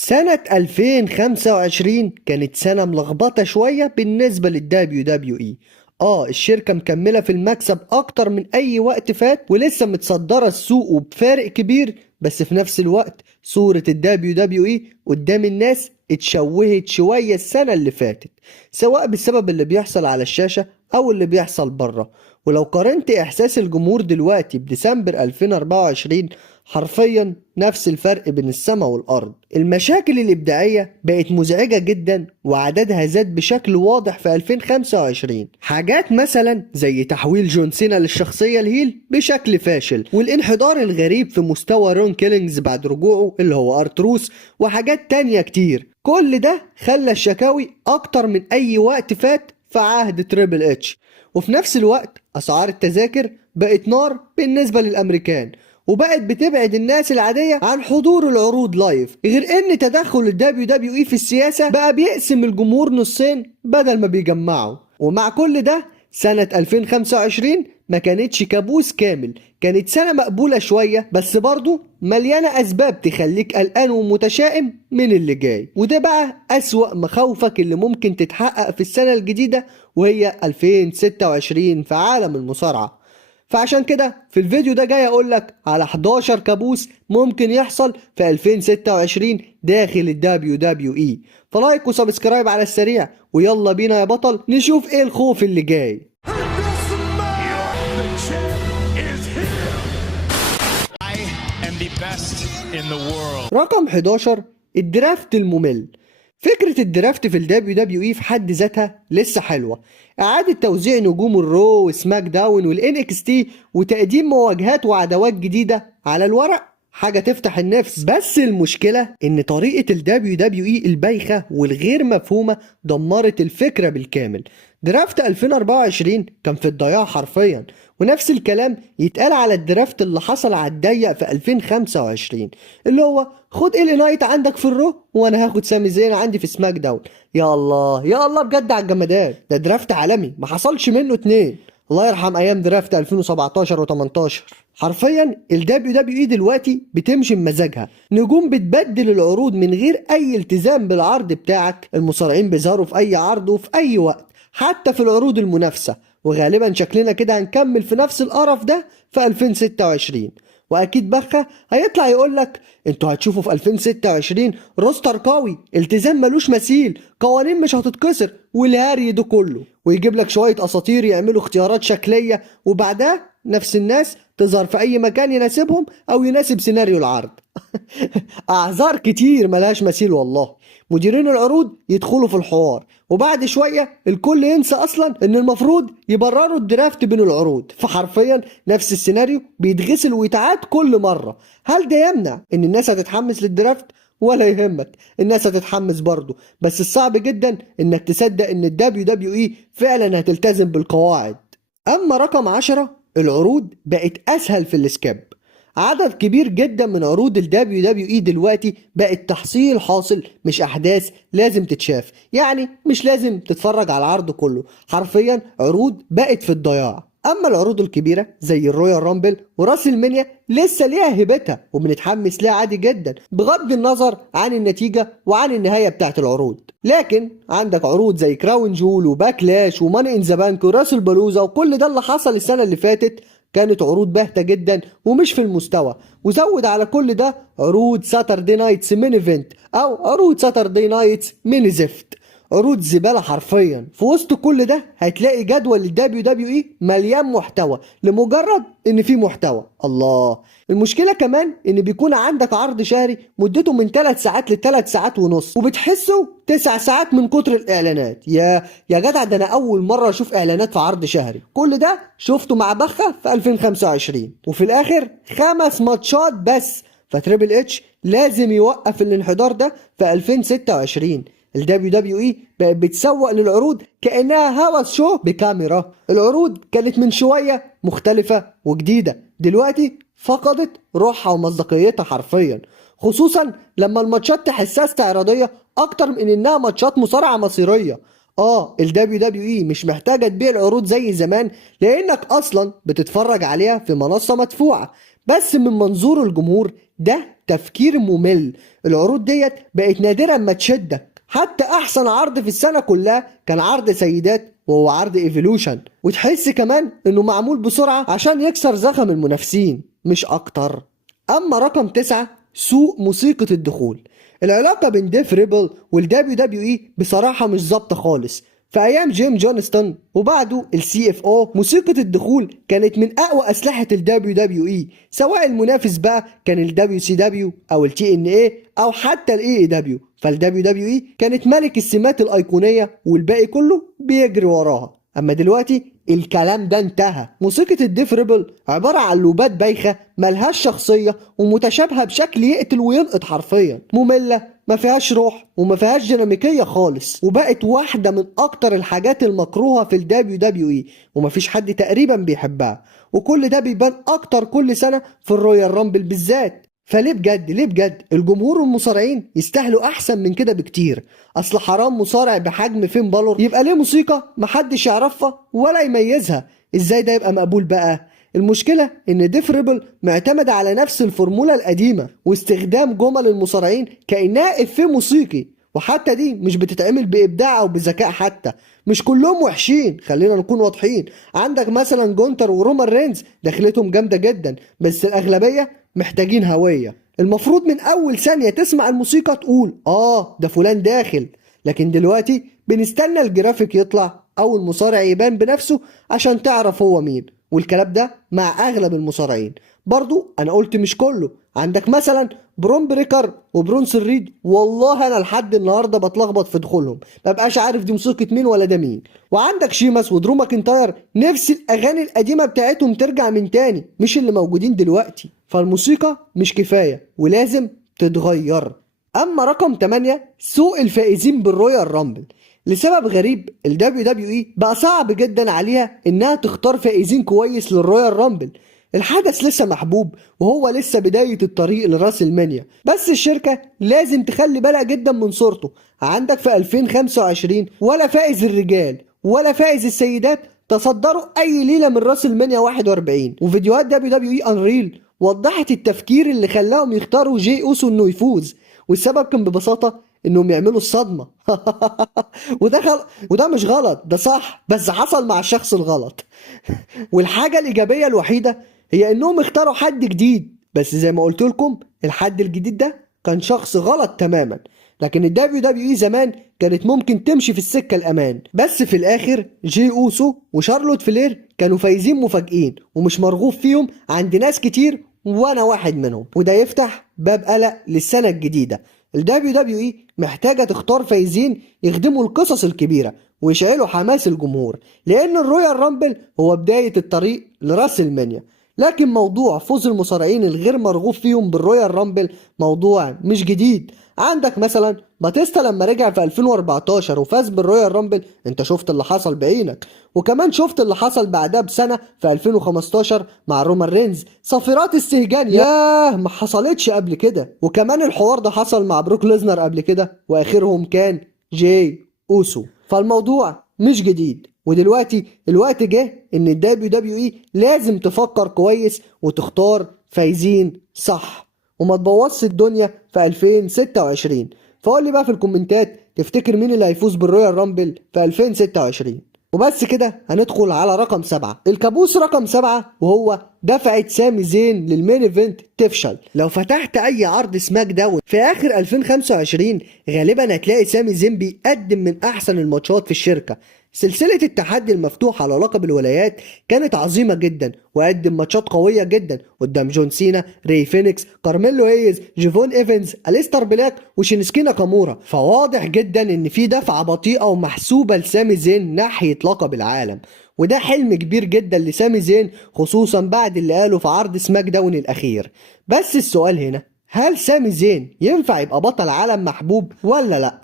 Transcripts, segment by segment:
سنة 2025 كانت سنة ملخبطة شوية بالنسبة للدبليو دبليو اي. الشركة مكملة في المكسب اكتر من اي وقت فات ولسه متصدرة السوق وبفارق كبير، بس في نفس الوقت صورة الدبليو دبليو اي قدام الناس اتشوهت شوية السنة اللي فاتت، سواء بسبب اللي بيحصل على الشاشة او اللي بيحصل بره. ولو قارنت احساس الجمهور دلوقتي بديسمبر 2024، حرفيا نفس الفرق بين السماء والأرض. المشاكل الإبداعية بقت مزعجة جدا وعددها زاد بشكل واضح في 2025. حاجات مثلا زي تحويل جون سينا للشخصية الهيل بشكل فاشل، والانحدار الغريب في مستوى رون كيلينجز بعد رجوعه اللي هو أرتروس، وحاجات تانية كتير. كل ده خلى الشكاوي أكتر من أي وقت فات في عهد تريبل اتش. وفي نفس الوقت أسعار التذاكر بقت نار بالنسبة للأمريكان، وبقت بتبعد الناس العادية عن حضور العروض لايف. غير ان تدخل الدبليو دبليو اي في السياسة بقى بيقسم الجمهور نصين بدل ما بيجمعه. ومع كل ده سنة 2025 ما كانتش كابوس كامل، كانت سنة مقبولة شوية، بس برضو مليانة أسباب تخليك قلقان ومتشائم من اللي جاي. وده بقى أسوأ مخاوفك اللي ممكن تتحقق في السنة الجديدة، وهي 2026 في عالم المصارعة. فعشان كده في الفيديو ده جاي اقولك على 11 كابوس ممكن يحصل في 2026 داخل الدبليو دبليو اي. فلايك وسبسكرايب على السريع، ويلا بينا يا بطل نشوف ايه الخوف اللي جاي. رقم 11، الدرافت الممل. فكرة الدرافت في الدبليو دبليو اي في حد ذاتها لسه حلوة، إعادة توزيع نجوم الرو وسماك داون والان اكس تي وتقديم مواجهات وعداوات جديدة على الورق حاجة تفتح النفس. بس المشكلة إن طريقة الدبليو دبليو اي البايخة والغير مفهومة دمرت الفكرة بالكامل. درافت 2024 كان في الضياع حرفيا، ونفس الكلام يتقال على الدرافت اللي حصل على الضيق في 2025، اللي هو خد إلي نايت عندك في الرو وانا هاخد سامي زين عندي في سماك داون. يا الله يا الله بجد على الجمدان، ده درافت عالمي ما حصلش منه اتنين. الله يرحم ايام درافت 2017 و18. حرفيا الدبليو دبليو اي دلوقتي بتمشي بمزاجها، نجوم بتبدل العروض من غير اي التزام بالعرض بتاعك. المصارعين بيظهروا في اي عرض وفي اي وقت، حتى في العروض المنافسة. وغالبا شكلنا كده هنكمل في نفس القرف ده في 2026. واكيد بخة هيطلع يقولك انتوا هتشوفوا في 2026 روستر قوي، التزام ملوش مثيل، قوانين مش هتتكسر، والهري ده كله، ويجيب لك شوية اساطير يعملوا اختيارات شكلية، وبعدها نفس الناس تظهر في اي مكان يناسبهم او يناسب سيناريو العرض. اعذار كتير ملهاش مثيل والله. مديرين العروض يدخلوا في الحوار، وبعد شوية الكل ينسى اصلا ان المفروض يبرروا الدرافت بين العروض. فحرفيا نفس السيناريو بيتغسل ويتعاد كل مرة. هل ده يمنع ان الناس هتتحمس للدرافت؟ ولا يهمك، الناس هتتحمس برضه، بس الصعب جدا انك تصدق ان الدبليو دبليو اي فعلا هتلتزم بالقواعد. اما رقم 10، العروض بقت اسهل في السكاب. عدد كبير جدا من عروض الدبليو دبليو اي دلوقتي بقت تحصيل حاصل، مش احداث لازم تتشاف. يعني مش لازم تتفرج على العرض كله، حرفيا عروض بقت في الضياع. اما العروض الكبيره زي الرويال رامبل وراس المنيا لسه ليها هيبتها وبنتحمس ليها عادي جدا، بغض النظر عن النتيجه وعن النهايه بتاعت العروض. لكن عندك عروض زي كراون جول وباكلاش وماني ان ذا بانك وراس البلوزه وكل ده اللي حصل السنه اللي فاتت كانت عروض باهته جدا ومش في المستوى. وزود على كل ده عروض ساتردي نايتس مين ايفنت او عروض ساتردي نايتس مين زفت، عروض زباله حرفيا. في وسط كل ده هتلاقي جدول الدبليو دبليو اي مليان محتوى لمجرد ان في محتوى. الله، المشكله كمان ان بيكون عندك عرض شهري مدته من 3 ساعات ل 3 ساعات ونص، وبتحسه 9 ساعات من كتر الاعلانات. يا جدع، ده انا اول مره اشوف اعلانات في عرض شهري. كل ده شفته مع بخه في 2025، وفي الاخر 5 ماتشات بس. فتريبل اتش لازم يوقف الانحدار ده في 2026. الدبليو دبليو اي بقت بتسوق للعروض كأنها هوس شو بكاميرا. العروض كانت من شوية مختلفة وجديدة، دلوقتي فقدت روحها ومصداقيتها حرفيا، خصوصا لما الماتشات تحسها استعراضية اكتر من انها ماتشات مصارعة مصيرية. الدبليو دبليو اي مش محتاجة تبيع العروض زي زمان، لانك اصلا بتتفرج عليها في منصة مدفوعة. بس من منظور الجمهور ده تفكير ممل. العروض ديت بقت نادرا ما تشدك. حتى احسن عرض في السنة كلها كان عرض سيدات وهو عرض ايفولوشن، وتحس كمان انه معمول بسرعة عشان يكسر زخم المنافسين مش اكتر. اما رقم 9، سوء موسيقى الدخول. العلاقة بين ديف ريبل والدبليو دبليو اي بصراحة مش ظابطة خالص. في ايام جيم جونستون وبعده السي اف او موسيقى الدخول كانت من اقوى اسلحة الدبليو دبليو اي، سواء المنافس بقى كان الدبليو سي دبليو او التي ان اي او حتى الاي اي دبليو. فالدبليو دبليو اي كانت ملك السمات الايقونية والباقي كله بيجري وراها. اما دلوقتي الكلام ده انتهى. موسيقى الديف ريبل عبارة عن لوبات بايخة ملهاش شخصية ومتشابهة بشكل يقتل وينقط حرفيا، مملة ما فيهاش روح وما فيهاش ديناميكية خالص، وبقت واحدة من اكتر الحاجات المكروهة في الدبليو دبليو اي ومفيش حد تقريبا بيحبها. وكل ده بيبان اكتر كل سنة في الرويال رامبل بالذات. فليه بجد ليه بجد الجمهور والمصارعين يستاهلوا احسن من كده بكتير. اصل حرام مصارع بحجم فين بالور يبقى ليه موسيقى محدش يعرفها ولا يميزها. ازاي ده يبقى مقبول بقى؟ المشكلة ان ديف ريبل معتمد على نفس الفورمولا القديمة واستخدام جمل المصارعين كأنها افيه موسيقي، وحتى دي مش بتتعمل بإبداع أو بذكاء. حتى مش كلهم وحشين، خلينا نكون واضحين. عندك مثلا جونتر ورومان رينز دخلتهم جامدة جدا، بس الأغلبية محتاجين هوية. المفروض من أول ثانية تسمع الموسيقى تقول ده فلان داخل، لكن دلوقتي بنستنى الجرافيك يطلع أو المصارع يبان بنفسه عشان تعرف هو مين. والكلام ده مع أغلب المصارعين. برضو أنا قلت مش كله. عندك مثلا برون بريكر وبرونسون ريد، والله انا لحد النهارده بتلخبط في دخولهم، مبقاش عارف دي موسيقى مين ولا ده مين. وعندك شيماس ودرو ماكنتاير نفس الاغاني القديمه بتاعتهم ترجع من تاني، مش اللي موجودين دلوقتي. فالموسيقى مش كفايه ولازم تتغير. اما رقم 8، سوء الفائزين بالرويال رامبل. لسبب غريب الدبليو دبليو اي بقى صعب جدا عليها انها تختار فائزين كويس للرويال رامبل. الحدث لسه محبوب وهو لسه بداية الطريق لراس المانيا، بس الشركة لازم تخلي بالها جدا من صورته. عندك في 2025 ولا فائز الرجال ولا فائز السيدات تصدروا اي ليلة من راس المانيا 41. وفيديوهات دبليو دبليو اي انريل وضحت التفكير اللي خلاهم يختاروا جي اوسو انه يفوز، والسبب كان ببساطة انهم يعملوا الصدمة. وده مش غلط، ده صح، بس حصل مع الشخص الغلط. والحاجة الإيجابية الوحيدة هي إنهم اختاروا حد جديد، بس زي ما قلت لكم الحد الجديد ده كان شخص غلط تماما. لكن الدبليو دبليو اي زمان كانت ممكن تمشي في السكة الأمان. بس في الآخر جي أوسو وشارلوت فلير كانوا فايزين مفاجئين ومش مرغوب فيهم عند ناس كتير وأنا واحد منهم، وده يفتح باب قلق للسنة الجديدة. الدبليو دبليو اي محتاجة تختار فايزين يخدموا القصص الكبيرة ويشعلوا حماس الجمهور، لأن الرويال رامبل هو بداية الطريق لراس المانيا. لكن موضوع فوز المصارعين الغير مرغوب فيهم بالرويال رامبل موضوع مش جديد. عندك مثلا باتيستا لما رجع في 2014 وفاز بالرويال رامبل، انت شفت اللي حصل بعينك، وكمان شفت اللي حصل بعدها بسنة في 2015 مع رومان رينز. صافرات استهجان ياه ما حصلتش قبل كده. وكمان الحوار ده حصل مع بروك ليزنر قبل كده، واخرهم كان جاي اوسو. فالموضوع مش جديد، ودلوقتي الوقت جه ان الدبليو دبليو اي لازم تفكر كويس وتختار فايزين صح وما تبوظش الدنيا في 2026. فقول لي بقى في الكومنتات تفتكر مين اللي هيفوز بالرويال رامبل في 2026. وبس كده هندخل على رقم 7، الكابوس رقم 7، وهو دفعة سامي زين للمين ايفنت تفشل. لو فتحت اي عرض سماك داون في اخر 2025 غالبا هتلاقي سامي زين بيقدم من احسن الماتشات في الشركة. سلسلة التحدي المفتوح على لقب الولايات كانت عظيمة جدا، وقدم ماتشات قوية جدا قدام جون سينا، ري فينيكس، كارميلو هيز، جيفون ايفنز، اليستر بلاك، وشينسكي ناكامورا. فواضح جدا ان في دفعة بطيئة ومحسوبة لسامي زين ناحية لقب العالم، وده حلم كبير جدا لسامي زين خصوصا بعد اللي قاله في عرض سماك داون الاخير. بس السؤال هنا، هل سامي زين ينفع يبقى بطل عالم محبوب ولا لا؟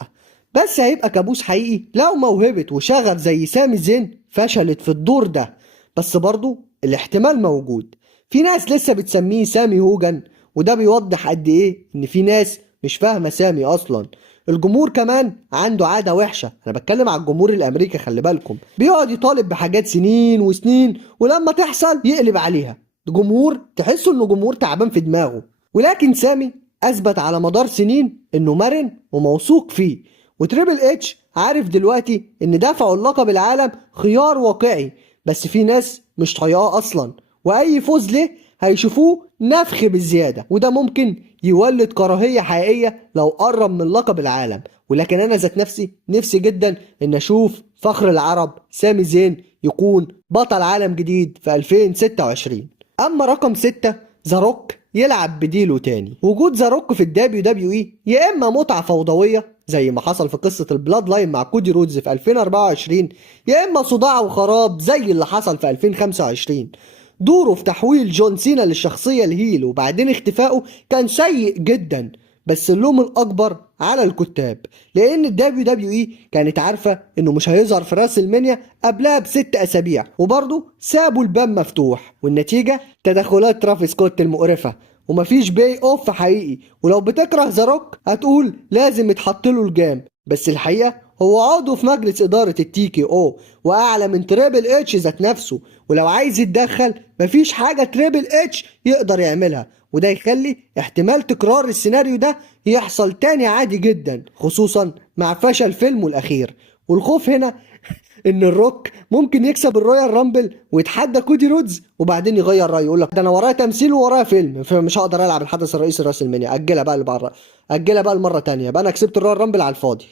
بس هيبقى كابوس حقيقي لو موهبة وشغف زي سامي زين فشلت في الدور ده. بس برضو الاحتمال موجود، في ناس لسه بتسميه سامي هوجن، وده بيوضح قد ايه ان في ناس مش فاهمة سامي اصلا. الجمهور كمان عنده عادة وحشة، انا بتكلم على الجمهور الامريكي، خلي بالكم، بيقعد يطالب بحاجات سنين وسنين ولما تحصل يقلب عليها. جمهور تحسه انه جمهور تعبان في دماغه. ولكن سامي اثبت على مدار سنين انه مرن وموثوق فيه، وتريبل اتش عارف دلوقتي ان دفعه اللقب العالم خيار واقعي، بس في ناس مش طايقاه اصلا، واي فوز له هيشوفوه نفخ بالزياده، وده ممكن يولد كراهيه حقيقيه لو قرب من لقب العالم. ولكن انا ذات نفسي جدا ان اشوف فخر العرب سامي زين يكون بطل عالم جديد في 2026. اما رقم 6 ذا روك يلعب بديله تاني. وجود ذا روك في الدبليو دبليو اي يا اما متعه فوضويه زي ما حصل في قصه البلاد لاين مع كودي رودز في 2024، يا اما صداع وخراب زي اللي حصل في 2025. دوره في تحويل جون سينا للشخصيه الهيل وبعدين اختفائه كان سيء جدا، بس اللوم الاكبر على الكتاب، لان الدبليو دبليو اي كانت عارفه انه مش هيظهر في راس المنيا قبلها ب6 اسابيع، وبرضه سابوا الباب مفتوح، والنتيجه تدخلات ترافيس سكوت المقرفه، ومفيش باي اوف حقيقي. ولو بتكره ذا روك هتقول لازم يتحط له الجام، بس الحقيقه هو عضو في مجلس اداره التي كي او واعلى من تريبل اتش ذات نفسه، ولو عايز يتدخل مفيش حاجه تريبل اتش يقدر يعملها، وده يخلي احتمال تكرار السيناريو ده يحصل تاني عادي جدا، خصوصا مع فشل فيلمه الاخير. والخوف هنا ان الروك ممكن يكسب الرويال رامبل ويتحدى كودي رودز وبعدين يغير رايه، يقول لك ده انا ورايا تمثيل وورايا فيلم فمش هقدر العب الحدث الرئيسي راس المنيا، اجلها بقى المره تانية، بقى انا كسبت الرويال رامبل على الفاضي.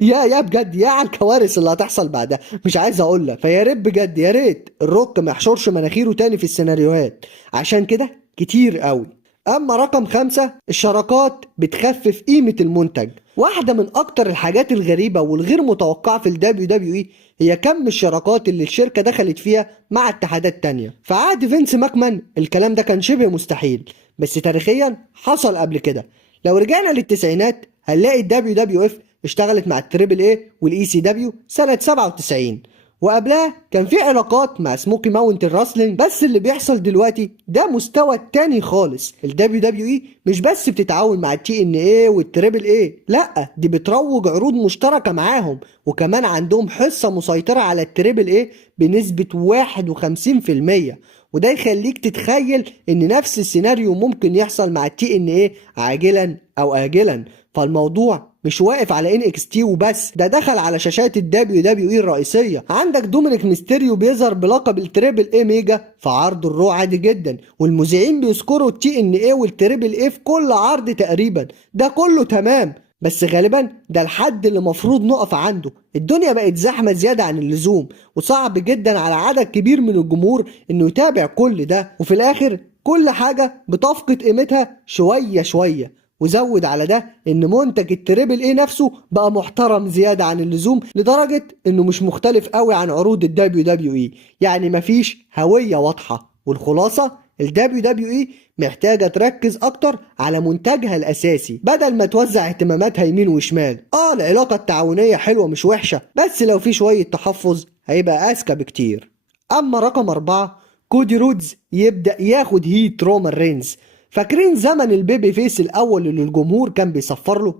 يا بجد يا على الكوارث اللي هتحصل بعدها، مش عايز اقول لك. فيا ريت بجد يا ريت الروك ما يحشرش مناخيره تاني في السيناريوهات، عشان كده كتير قوي. اما رقم 5 الشراكات بتخفف قيمة المنتج. واحدة من اكتر الحاجات الغريبة والغير متوقعة في الدبليو دبليو اي هي كم الشراكات اللي الشركة دخلت فيها مع اتحادات تانية. في عهد فينس ماكمان الكلام ده كان شبه مستحيل، بس تاريخيا حصل قبل كده. لو رجعنا للتسعينات هنلاقي الدبليو دبليو اف اشتغلت مع التريبل اي والاي سي دبليو سنة 97، وقبلها كان في علاقات مع سموكي ماونتن راسلينج. بس اللي بيحصل دلوقتي ده مستوى تاني خالص. الدبليو دبليو اي مش بس بتتعاون مع التي ان اي والتريبل اي، لا دي بتروج عروض مشتركة معاهم، وكمان عندهم حصة مسيطرة على التريبل اي بنسبة 51%، وده يخليك تتخيل ان نفس السيناريو ممكن يحصل مع التي ان اي عاجلا او اجلا. فالموضوع مش واقف على ان اكس تي وبس، ده دخل على شاشات الدبليو دبليو اي الرئيسيه. عندك دومينيك ميستيريو بيظهر بلقب التريبل اي ميجا في عرض الرو عادي جدا، والمذيعين بيذكروا التي ان اي والتريبل اي في كل عرض تقريبا. ده كله تمام، بس غالبا ده الحد اللي مفروض نقف عنده. الدنيا بقت زحمه زياده عن اللزوم، وصعب جدا على عدد كبير من الجمهور انه يتابع كل ده، وفي الاخر كل حاجه بتفقد قيمتها شويه شويه. وزود على ده ان منتج التريبل اي نفسه بقى محترم زيادة عن اللزوم، لدرجة انه مش مختلف قوي عن عروض الدبليو دبليو اي، يعني مفيش هوية واضحة. والخلاصة الدبليو دبليو اي محتاجة تركز اكتر على منتجها الاساسي بدل ما توزع اهتماماتها يمين وشمال. العلاقة التعاونية حلوة مش وحشة، بس لو في شوية تحفظ هيبقى اذكى بكتير. اما رقم 4 كودي رودز يبدأ ياخد هيت رومان رينز. فاكرين زمن البيبي فيس الاول اللي الجمهور كان بيصفر له؟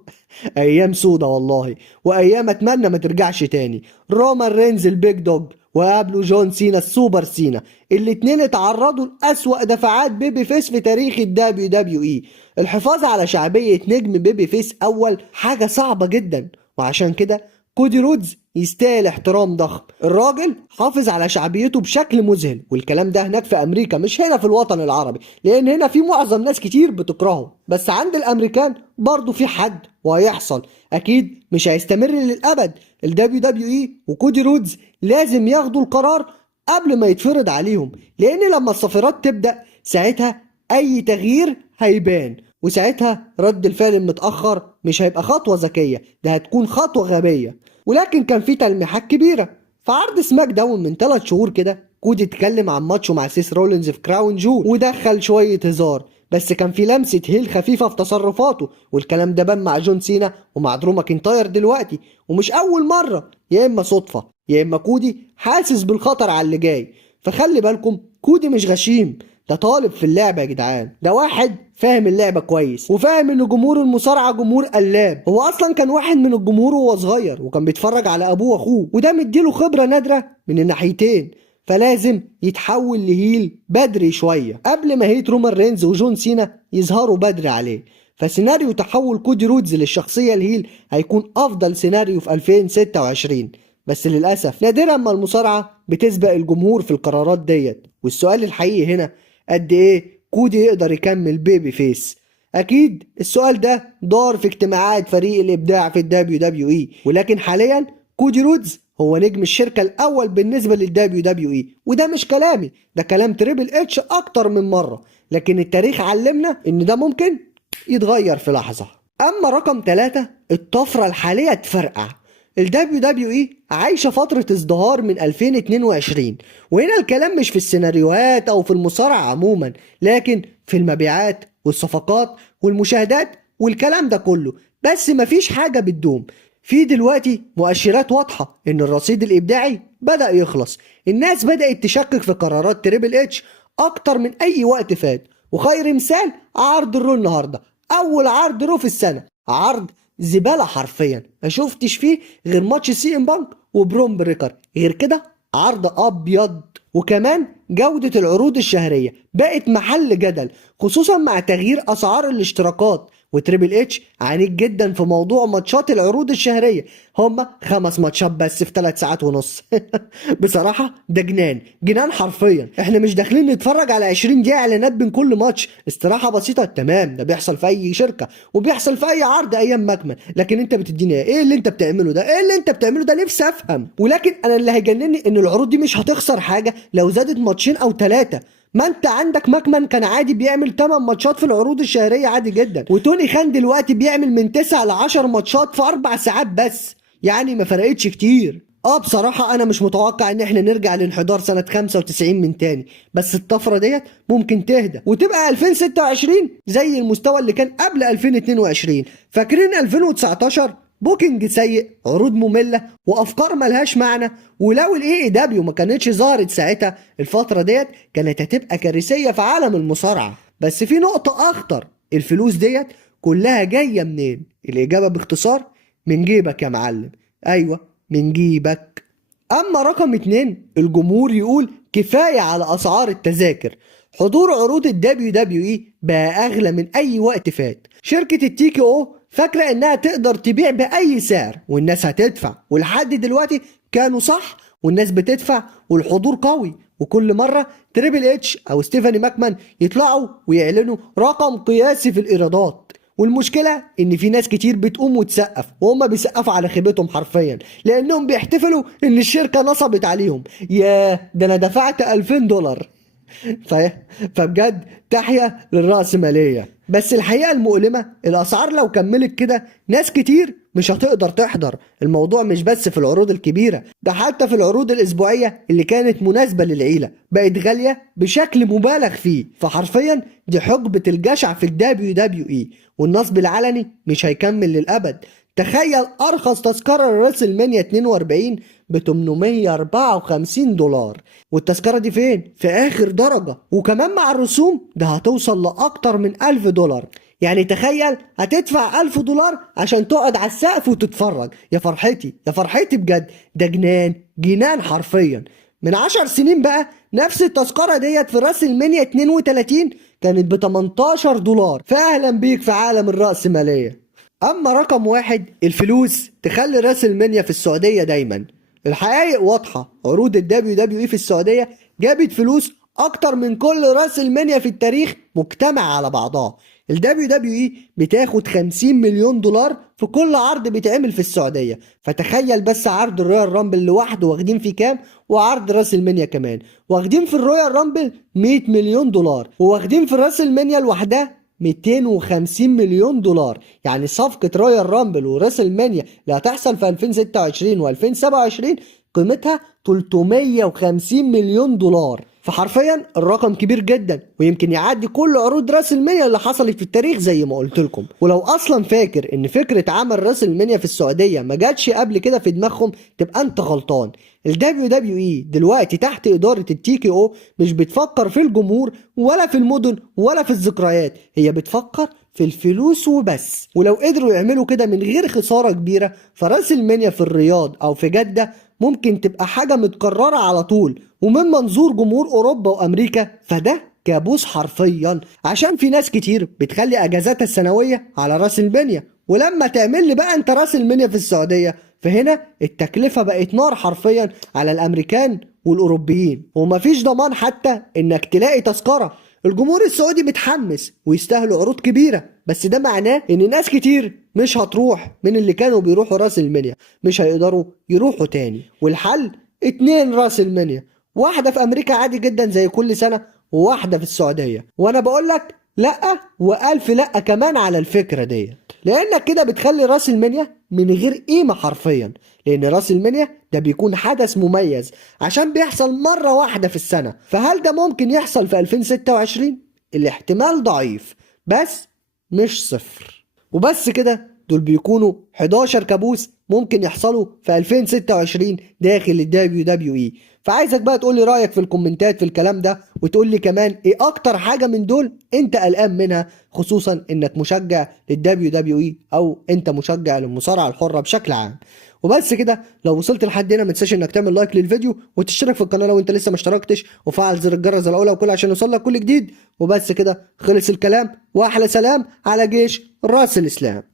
ايام سودا والله، وايام اتمنى ما ترجعش تاني. رومان رينز البيج دوج وقابله جون سينا السوبر سينا، الاتنين اتعرضوا لأسوأ دفعات بيبي فيس في تاريخ الدبليو دبليو اي. الحفاظ على شعبية نجم بيبي فيس اول حاجة صعبة جدا، وعشان كده كودي رودز يستاهل احترام ضخم. الراجل حافظ على شعبيته بشكل مذهل، والكلام ده هناك في امريكا مش هنا في الوطن العربي، لان هنا في معظم ناس كتير بتكرهه، بس عند الامريكان برضه في حد وهيحصل اكيد مش هيستمر للابد. الدبليو دبليو اي وكودي رودز لازم ياخدوا القرار قبل ما يتفرض عليهم، لان لما الصفيرات تبدأ ساعتها اي تغيير هيبان، وساعتها رد الفعل المتأخر مش هيبقى خطوة ذكية، ده هتكون خطوة غبية. ولكن كان في تلميحات كبيرة. في عرض سماك داون من 3 شهور كده كودي اتكلم عن ماتشه مع سيس رولينز في كراون جول ودخل شوية هزار، بس كان في لمسة هيل خفيفة في تصرفاته، والكلام ده بان مع جون سينا ومع درو ماكنتاير دلوقتي، ومش أول مرة. يا إما صدفة يا إما كودي حاسس بالخطر على اللي جاي. فخلي بالكم كودي مش غشيم، ده طالب في اللعبة يا جدعان، ده واحد فاهم اللعبة كويس وفاهم ان جمهور المصارعة جمهور قلاب. هو اصلا كان واحد من الجمهور وهو صغير وكان بيتفرج على ابوه واخوه، وده مديله خبرة نادرة من الناحيتين. فلازم يتحول لهيل بدري شوية قبل ما هيت رومان رينز وجون سينا يظهروا بدري عليه. فسيناريو تحول كودي رودز للشخصية الهيل هيكون أفضل سيناريو في 2026. بس للأسف نادرا ما المصارعة بتسبق الجمهور في القرارات ديت. والسؤال الحقيقي هنا قد إيه كودي يقدر يكمل بيبي فيس؟ أكيد السؤال ده دار في اجتماعات فريق الإبداع في الدبليو دبليو إي، ولكن حاليا كودي رودز هو نجم الشركة الأول بالنسبة للدبليو دبليو إي، وده مش كلامي، ده كلام تريبل اتش أكتر من مرة. لكن التاريخ علمنا إن ده ممكن يتغير في لحظة. أما رقم 3، الطفرة الحالية تفرقع. الدبليو دبليو اي عايشة فترة ازدهار من 2022، وهنا الكلام مش في السيناريوهات او في المصارعة عموما، لكن في المبيعات والصفقات والمشاهدات والكلام ده كله. بس مفيش حاجة بتدوم. في دلوقتي مؤشرات واضحة ان الرصيد الابداعي بدأ يخلص. الناس بدأت تشكك في قرارات تريبل اتش اكتر من اي وقت فات. وخير مثال عرض الرو النهاردة، اول عرض رو في السنة، عرض زبالة حرفيا. ما شفتش فيه غير ماتش سي ام بانك وبرون بريكر، غير كده عرض ابيض. وكمان جودة العروض الشهرية بقت محل جدل، خصوصا مع تغيير اسعار الاشتراكات. وتريبل اتش عنيد جدا في موضوع ماتشات العروض الشهرية، هما 5 ماتشات بس في 3 ساعات ونص. بصراحة ده جنان جنان حرفيا. احنا مش داخلين نتفرج على 20 دقيقة اعلانات بين كل ماتش، استراحة بسيطة. تمام، ده بيحصل في اي شركة وبيحصل في اي عرض ايام مكمل، لكن انت بتديني ايه اللي انت بتعمله ده؟ ايه اللي انت بتعمله ده؟ نفسي افهم. ولكن انا اللي هيجنني ان العروض دي مش هتخسر حاجة لو زادت ماتشين او 3. ما انت عندك ماكمان كان عادي بيعمل 8 ماتشات في العروض الشهرية عادي جدا، وتوني خان دلوقتي بيعمل من 9 ل 10 ماتشات في 4 ساعات بس، يعني ما فرقتش كتير. بصراحة انا مش متوقع ان احنا نرجع لانحدار سنة 95 من تاني، بس الطفرة ديت ممكن تهدى وتبقى 2026 زي المستوى اللي كان قبل 2022. فاكرين 2019؟ بوكينج سيء، عروض مملة، وافكار ملهاش معنى. ولو الاي دبليو ما كانتش ظهرت ساعتها، الفترة ديت كانت هتبقى كارثية في عالم المصارعة. بس في نقطة اخطر، الفلوس ديت كلها جاية منين؟ الاجابة باختصار، من جيبك يا معلم. ايوه، من جيبك. اما رقم 2، الجمهور يقول كفاية على اسعار التذاكر. حضور عروض الدبليو دبليو اي بقى اغلى من اي وقت فات. شركة التيكي او فاكرة انها تقدر تبيع باي سعر والناس هتدفع، ولحد دلوقتي كانوا صح والناس بتدفع والحضور قوي. وكل مرة تريبل اتش او ستيفاني ماكمان يطلعوا ويعلنوا رقم قياسي في الايرادات. والمشكلة ان في ناس كتير بتقوم وتسقف، وهم بيسقفوا على خيبتهم حرفيا، لانهم بيحتفلوا ان الشركة نصبت عليهم. ياه، ده انا دفعت $2000. ف... فبجد تحية للرأسمالية. بس الحقيقة المؤلمة، الأسعار لو كملت كده ناس كتير مش هتقدر تحضر. الموضوع مش بس في العروض الكبيرة، ده حتى في العروض الأسبوعية اللي كانت مناسبة للعيلة بقت غالية بشكل مبالغ فيه. فحرفيا دي حقبة الجشع في الدبليو دبليو اي، والنصب العلني مش هيكمل للأبد. تخيل أرخص تذكرة لراسل مانيا 42 ب $854، والتذكرة دي فين؟ في آخر درجة. وكمان مع الرسوم ده هتوصل لأكتر من $1000. يعني تخيل هتدفع $1000 عشان تقعد على السقف وتتفرج. يا فرحتي يا فرحتي بجد، ده جنان جنان حرفيا. من 10 سنين بقى نفس التذكرة ديت في راسل مانيا 32 كانت ب $18. فأهلا بيك في عالم الرأسمالية. اما رقم 1، الفلوس تخلي راسل مانيا في السعودية دايما. الحقائق واضحة، عروض الدبليو دبليو اي في السعودية جابت فلوس اكتر من كل راسل مانيا في التاريخ مجتمع على بعضها. الدبليو دبليو اي بتاخد $50 مليون في كل عرض بيتعمل في السعودية. فتخيل بس عرض الرويال رامبل لوحده واخدين فيه كام، وعرض راسل مانيا كمان واخدين في الرويال رامبل $100 مليون، وواخدين في راسل مانيا لوحدها $250 مليون. يعني صفقة رويال رامبل وراسل مانيا اللي هتحصل في 2026 و2027 قيمتها $350 مليون. فحرفيا الرقم كبير جدا، ويمكن يعدي كل عروض راسل مانيا اللي حصلت في التاريخ زي ما قلت لكم. ولو اصلا فاكر ان فكرة عمل راسل مانيا في السعودية ما جاتش قبل كده في دماغهم، تبقى انت غلطان. الدبليو دبليو اي دلوقتي تحت ادارة التيكي او مش بتفكر في الجمهور ولا في المدن ولا في الذكريات، هي بتفكر في الفلوس وبس. ولو قدروا يعملوا كده من غير خسارة كبيرة، فراسل مانيا في الرياض او في جدة ممكن تبقى حاجة متكررة على طول، ومن منظور جمهور أوروبا وأمريكا فده كابوس حرفيا، عشان في ناس كتير بتخلي أجازاتها السنوية على راس المنيا، ولما تعمل لي بقى أنت راس المنيا في السعودية فهنا التكلفة بقت نار حرفيا على الأمريكان والأوروبيين، ومفيش ضمان حتى إنك تلاقي تذكرة. الجمهور السعودي متحمس ويستاهلوا عروض كبيرة، بس ده معناه ان ناس كتير مش هتروح من اللي كانوا بيروحوا راس المنيا، مش هيقدروا يروحوا تاني. والحل 2 راس المنيا، واحدة في امريكا عادي جدا زي كل سنة، وواحدة في السعودية. وانا بقولك لأ وألف لأ كمان على الفكرة ديت، لأنك كده بتخلي راس المنيا من غير قيمة حرفيا، لأن راس المنيا ده بيكون حدث مميز عشان بيحصل مرة واحدة في السنة. فهل ده ممكن يحصل في 2026؟ الاحتمال ضعيف بس مش صفر. وبس كده دول بيكونوا 11 كابوس ممكن يحصلوا في 2026 داخل الدبليو دبليو اي. فعايزك بقى تقولي رأيك في الكومنتات في الكلام ده، وتقولي كمان ايه اكتر حاجة من دول انت قلقان منها، خصوصا انك مشجع للدبليو دبليو اي او انت مشجع للمصارعة الحرة بشكل عام. وبس كده، لو وصلت لحد هنا ما تنساش انك تعمل لايك للفيديو وتشترك في القناه لو انت لسه ما اشتركتش، وفعل زر الجرس الاولى وكل عشان يوصلك كل جديد. وبس كده خلص الكلام، واحلى سلام على جيش راس الاسلام.